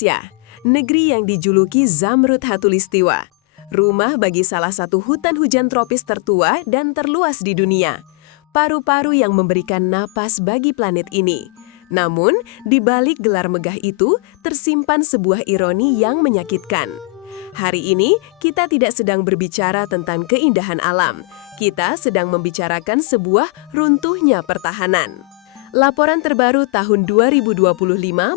Indonesia, negeri yang dijuluki Zamrud Khatulistiwa, rumah bagi salah satu hutan hujan tropis tertua dan terluas di dunia, paru-paru yang memberikan napas bagi planet ini. Namun, di balik gelar megah itu, tersimpan sebuah ironi yang menyakitkan. Hari ini, kita tidak sedang berbicara tentang keindahan alam. Kita sedang membicarakan sebuah runtuhnya pertahanan. Laporan terbaru tahun 2025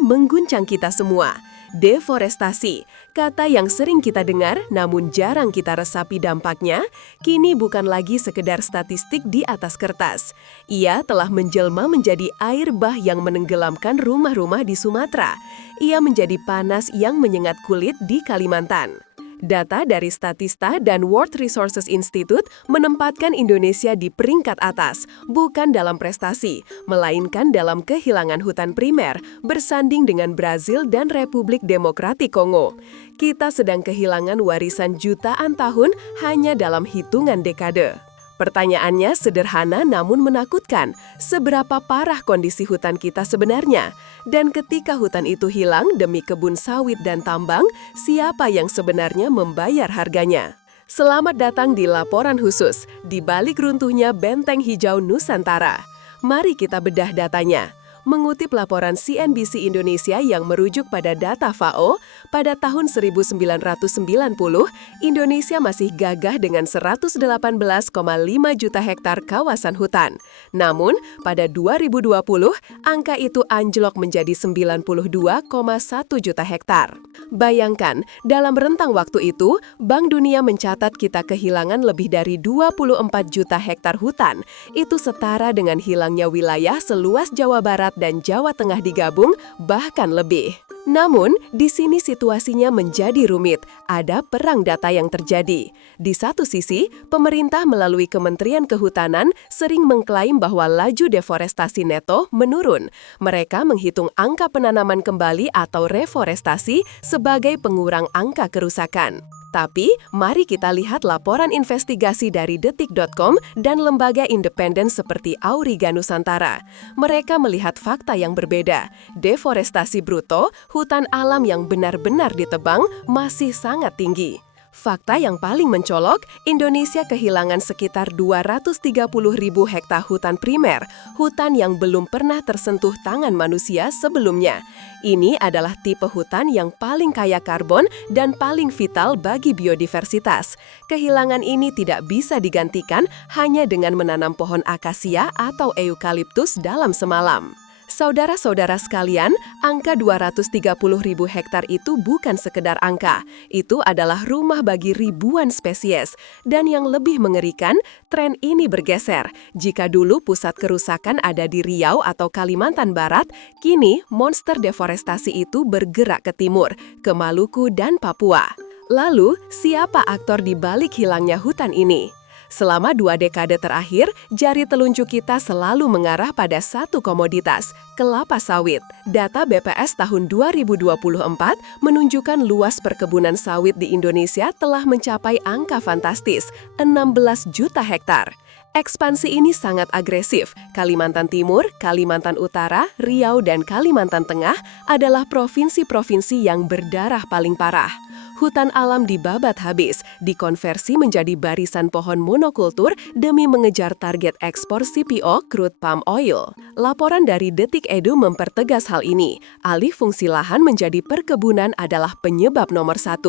mengguncang kita semua. Deforestasi, kata yang sering kita dengar namun jarang kita resapi dampaknya, kini bukan lagi sekedar statistik di atas kertas. Ia telah menjelma menjadi air bah yang menenggelamkan rumah-rumah di Sumatera. Ia menjadi panas yang menyengat kulit di Kalimantan. Data dari Statista dan World Resources Institute menempatkan Indonesia di peringkat atas, bukan dalam prestasi, melainkan dalam kehilangan hutan primer, bersanding dengan Brazil dan Republik Demokratik Kongo. Kita sedang kehilangan warisan jutaan tahun hanya dalam hitungan dekade. Pertanyaannya sederhana namun menakutkan, seberapa parah kondisi hutan kita sebenarnya? Dan ketika hutan itu hilang demi kebun sawit dan tambang, siapa yang sebenarnya membayar harganya? Selamat datang di laporan khusus, di balik runtuhnya Benteng Hijau Nusantara. Mari kita bedah datanya. Mengutip laporan CNBC Indonesia yang merujuk pada data FAO, pada tahun 1990, Indonesia masih gagah dengan 118,5 juta hektar kawasan hutan. Namun, pada 2020, angka itu anjlok menjadi 92,1 juta hektar. Bayangkan, dalam rentang waktu itu, Bank Dunia mencatat kita kehilangan lebih dari 24 juta hektar hutan. Itu setara dengan hilangnya wilayah seluas Jawa Barat dan Jawa Tengah digabung, bahkan lebih. Namun, di sini situasinya menjadi rumit. Ada perang data yang terjadi. Di satu sisi, pemerintah melalui Kementerian Kehutanan sering mengklaim bahwa laju deforestasi neto menurun. Mereka menghitung angka penanaman kembali atau reforestasi sebagai pengurang angka kerusakan. Tapi, mari kita lihat laporan investigasi dari Detik.com dan lembaga independen seperti Auriga Nusantara. Mereka melihat fakta yang berbeda. Deforestasi bruto, hutan alam yang benar-benar ditebang, masih sangat tinggi. Fakta yang paling mencolok, Indonesia kehilangan sekitar 230.000 hektar hutan primer, hutan yang belum pernah tersentuh tangan manusia sebelumnya. Ini adalah tipe hutan yang paling kaya karbon dan paling vital bagi biodiversitas. Kehilangan ini tidak bisa digantikan hanya dengan menanam pohon akasia atau eukaliptus dalam semalam. Saudara-saudara sekalian, angka 230.000 hektar itu bukan sekedar angka. Itu adalah rumah bagi ribuan spesies. Dan yang lebih mengerikan, tren ini bergeser. Jika dulu pusat kerusakan ada di Riau atau Kalimantan Barat, kini monster deforestasi itu bergerak ke timur, ke Maluku dan Papua. Lalu, siapa aktor di balik hilangnya hutan ini? Selama 2 dekade terakhir, jari telunjuk kita selalu mengarah pada satu komoditas, kelapa sawit. Data BPS tahun 2024 menunjukkan luas perkebunan sawit di Indonesia telah mencapai angka fantastis, 16 juta hektar. Ekspansi ini sangat agresif. Kalimantan Timur, Kalimantan Utara, Riau, dan Kalimantan Tengah adalah provinsi-provinsi yang berdarah paling parah. Hutan alam dibabat habis, dikonversi menjadi barisan pohon monokultur demi mengejar target ekspor CPO crude palm oil. Laporan dari Detik Edu mempertegas hal ini. Alih fungsi lahan menjadi perkebunan adalah penyebab nomor 1.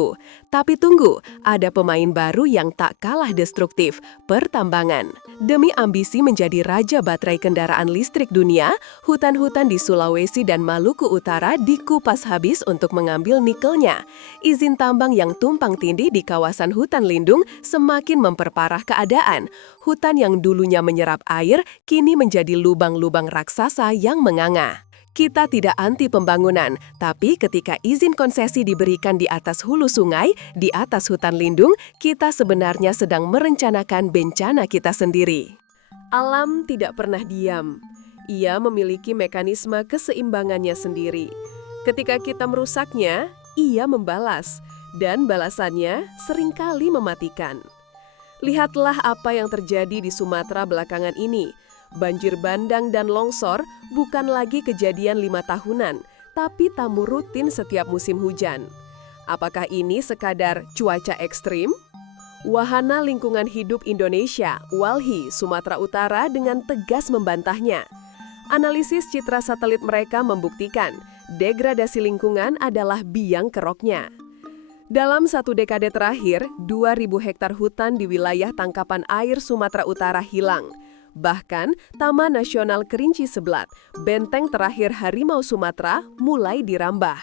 Tapi tunggu, ada pemain baru yang tak kalah destruktif, pertambangan. Demi ambisi menjadi raja baterai kendaraan listrik dunia, hutan-hutan di Sulawesi dan Maluku Utara dikupas habis untuk mengambil nikelnya. Izin tambang yang tumpang tindih di kawasan hutan lindung semakin memperparah keadaan. Hutan yang dulunya menyerap air, kini menjadi lubang-lubang raksasa yang menganga. Kita tidak anti pembangunan, tapi ketika izin konsesi diberikan di atas hulu sungai, di atas hutan lindung, kita sebenarnya sedang merencanakan bencana kita sendiri. Alam tidak pernah diam. Ia memiliki mekanisme keseimbangannya sendiri. Ketika kita merusaknya, ia membalas. Dan balasannya seringkali mematikan. Lihatlah apa yang terjadi di Sumatera belakangan ini. Banjir bandang dan longsor bukan lagi kejadian 5 tahunan, tapi tamu rutin setiap musim hujan. Apakah ini sekadar cuaca ekstrim? Wahana Lingkungan Hidup Indonesia, WALHI, Sumatera Utara dengan tegas membantahnya. Analisis citra satelit mereka membuktikan degradasi lingkungan adalah biang keroknya. Dalam 1 dekade terakhir, 2.000 hektar hutan di wilayah tangkapan air Sumatera Utara hilang. Bahkan, Taman Nasional Kerinci Seblat, benteng terakhir harimau Sumatera, mulai dirambah.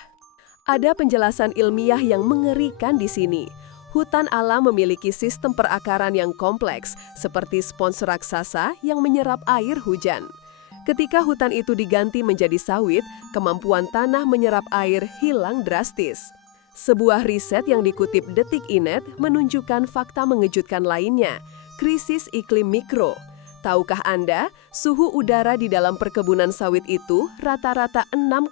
Ada penjelasan ilmiah yang mengerikan di sini. Hutan alam memiliki sistem perakaran yang kompleks, seperti spons raksasa yang menyerap air hujan. Ketika hutan itu diganti menjadi sawit, kemampuan tanah menyerap air hilang drastis. Sebuah riset yang dikutip Detik.net menunjukkan fakta mengejutkan lainnya, krisis iklim mikro. Tahukah Anda, suhu udara di dalam perkebunan sawit itu rata-rata 6,5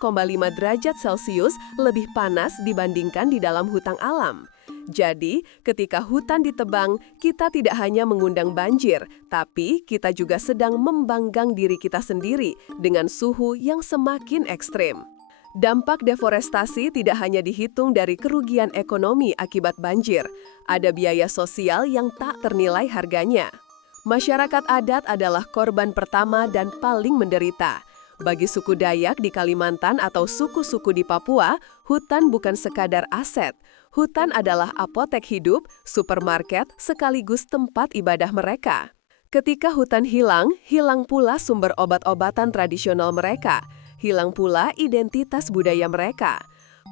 derajat Celcius lebih panas dibandingkan di dalam hutan alam. Jadi, ketika hutan ditebang, kita tidak hanya mengundang banjir, tapi kita juga sedang membanggang diri kita sendiri dengan suhu yang semakin ekstrim. Dampak deforestasi tidak hanya dihitung dari kerugian ekonomi akibat banjir, ada biaya sosial yang tak ternilai harganya. Masyarakat adat adalah korban pertama dan paling menderita. Bagi suku Dayak di Kalimantan atau suku-suku di Papua, hutan bukan sekadar aset. Hutan adalah apotek hidup, supermarket, sekaligus tempat ibadah mereka. Ketika hutan hilang, hilang pula sumber obat-obatan tradisional mereka. Hilang pula identitas budaya mereka.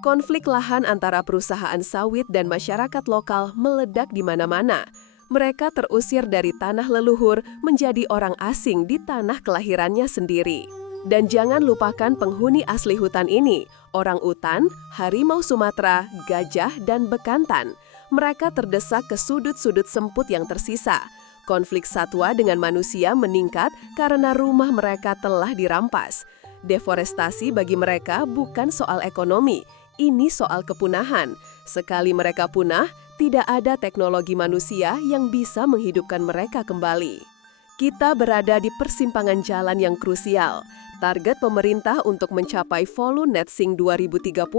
Konflik lahan antara perusahaan sawit dan masyarakat lokal meledak di mana-mana. Mereka terusir dari tanah leluhur menjadi orang asing di tanah kelahirannya sendiri. Dan jangan lupakan penghuni asli hutan ini, orang utan, harimau Sumatera, gajah, dan bekantan. Mereka terdesak ke sudut-sudut semput yang tersisa. Konflik satwa dengan manusia meningkat karena rumah mereka telah dirampas. Deforestasi bagi mereka bukan soal ekonomi, ini soal kepunahan. Sekali mereka punah, tidak ada teknologi manusia yang bisa menghidupkan mereka kembali. Kita berada di persimpangan jalan yang krusial. Target pemerintah untuk mencapai volume net sink 2030,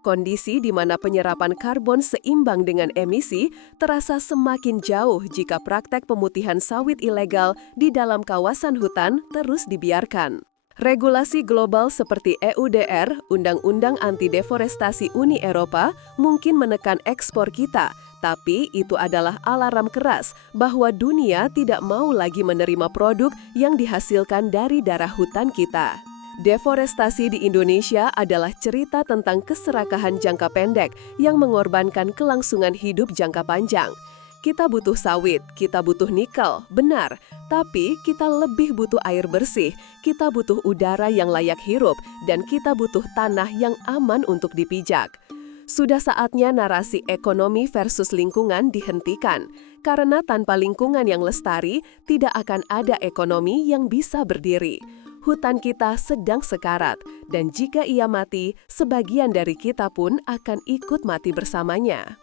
kondisi di mana penyerapan karbon seimbang dengan emisi, terasa semakin jauh jika praktek pemutihan sawit ilegal di dalam kawasan hutan terus dibiarkan. Regulasi global seperti EUDR, Undang-Undang Anti-Deforestasi Uni Eropa, mungkin menekan ekspor kita, tapi itu adalah alarm keras bahwa dunia tidak mau lagi menerima produk yang dihasilkan dari darah hutan kita. Deforestasi di Indonesia adalah cerita tentang keserakahan jangka pendek yang mengorbankan kelangsungan hidup jangka panjang. Kita butuh sawit, kita butuh nikel, benar. Tapi kita lebih butuh air bersih, kita butuh udara yang layak hirup, dan kita butuh tanah yang aman untuk dipijak. Sudah saatnya narasi ekonomi versus lingkungan dihentikan, karena tanpa lingkungan yang lestari, tidak akan ada ekonomi yang bisa berdiri. Hutan kita sedang sekarat, dan jika ia mati, sebagian dari kita pun akan ikut mati bersamanya.